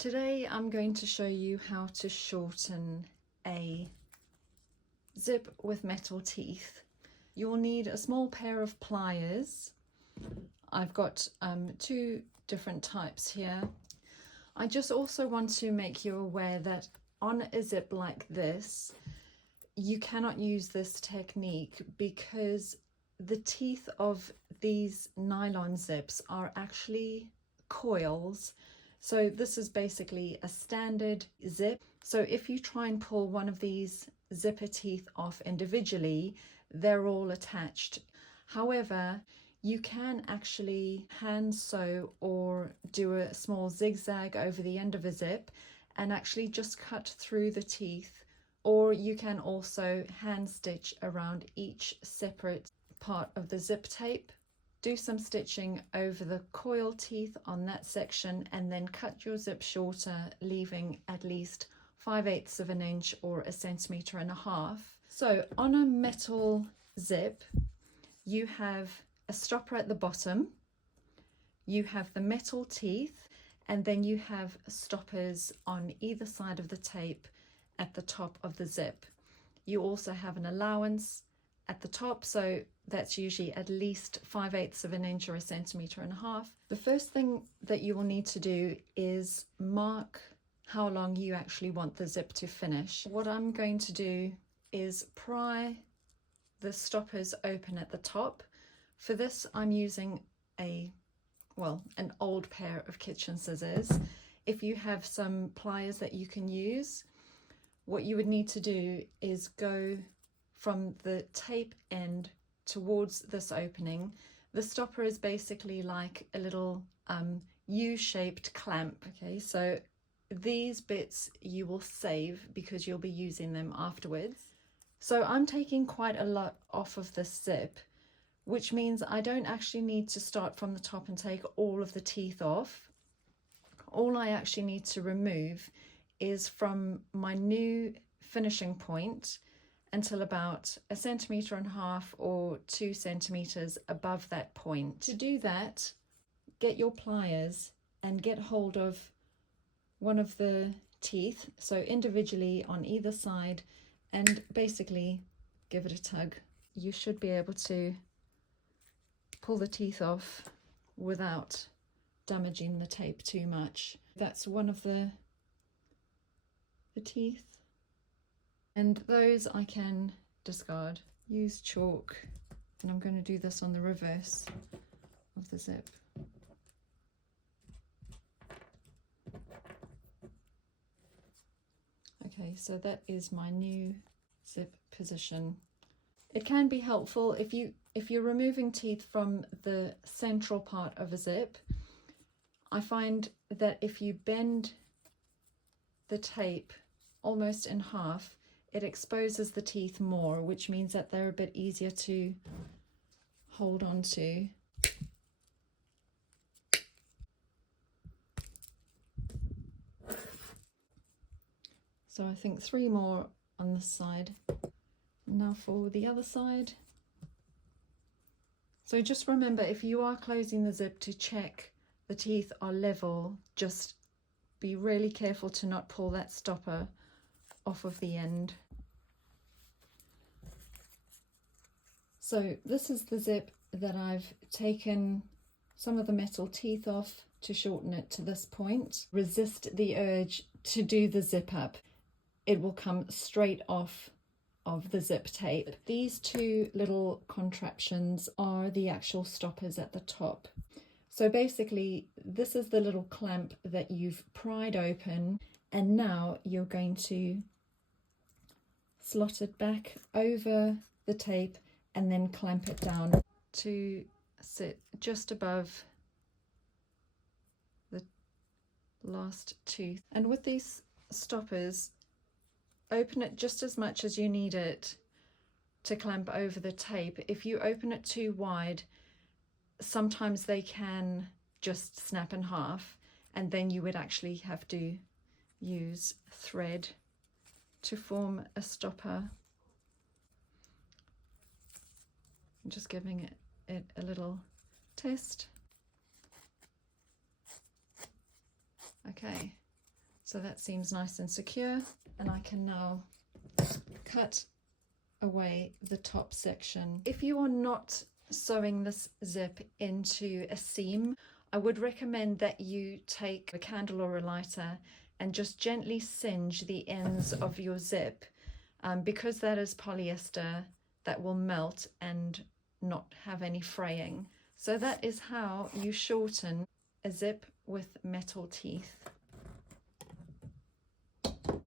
Today I'm going to show you how to shorten a zip with metal teeth. You'll need a small pair of pliers. I've got two different types here. I just also want to make you aware that on a zip like this, you cannot use this technique because the teeth of these nylon zips are actually coils. So this is basically a standard zip. So if you try and pull one of these zipper teeth off individually, they're all attached. However, you can actually hand sew or do a small zigzag over the end of a zip and actually just cut through the teeth, or you can also hand stitch around each separate part of the zip tape. Do some stitching over the coil teeth on that section and then cut your zip shorter, leaving at least 5/8 of an inch or 1.5 centimeters. So on a metal zip, you have a stopper at the bottom, you have the metal teeth, and then you have stoppers on either side of the tape at the top of the zip. You also have an allowance at the top, so that's usually at least 5/8 of an inch or 1.5 centimeters. The first thing that you will need to do is mark how long you actually want the zip to finish. What I'm going to do is pry the stoppers open at the top. For this, I'm using an old pair of kitchen scissors. If you have some pliers that you can use, what you would need to do is go from the tape end towards this opening. The stopper is basically like a little U-shaped clamp. Okay, so these bits you will save because you'll be using them afterwards. So I'm taking quite a lot off of this zip, which means I don't actually need to start from the top and take all of the teeth off. All I actually need to remove is from my new finishing point until about 1.5 centimeters or 2 centimeters above that point. To do that, get your pliers and get hold of one of the teeth, so individually on either side, and basically give it a tug. You should be able to pull the teeth off without damaging the tape too much. That's one of the teeth, and those I can discard. Use chalk, and I'm going to do this on the reverse of the zip. Okay, so that is my new zip position. It can be helpful if you're removing teeth from the central part of a zip. I find that if you bend the tape almost in half, it exposes the teeth more, which means that they're a bit easier to hold on to. So I think 3 more on this side. Now for the other side. So just remember, if you are closing the zip, to check the teeth are level. Just be really careful to not pull that stopper off of the end. So this is the zip that I've taken some of the metal teeth off to shorten it to this point. Resist the urge to do the zip up. It will come straight off of the zip tape. These two little contraptions are the actual stoppers at the top. So basically, this is the little clamp that you've pried open, and now you're going to slot it back over the tape and then clamp it down to sit just above the last tooth. And with these stoppers, open it just as much as you need it to clamp over the tape. If you open it too wide, sometimes they can just snap in half, and then you would actually have to use thread to form a stopper. I'm just giving it a little test. Okay, So that seems nice and secure, and I can now cut away the top section. If you are not sewing this zip into a seam, I would recommend that you take a candle or a lighter and just gently singe the ends of your zip, because that is polyester that will melt and not have any fraying. So that is how you shorten a zip with metal teeth.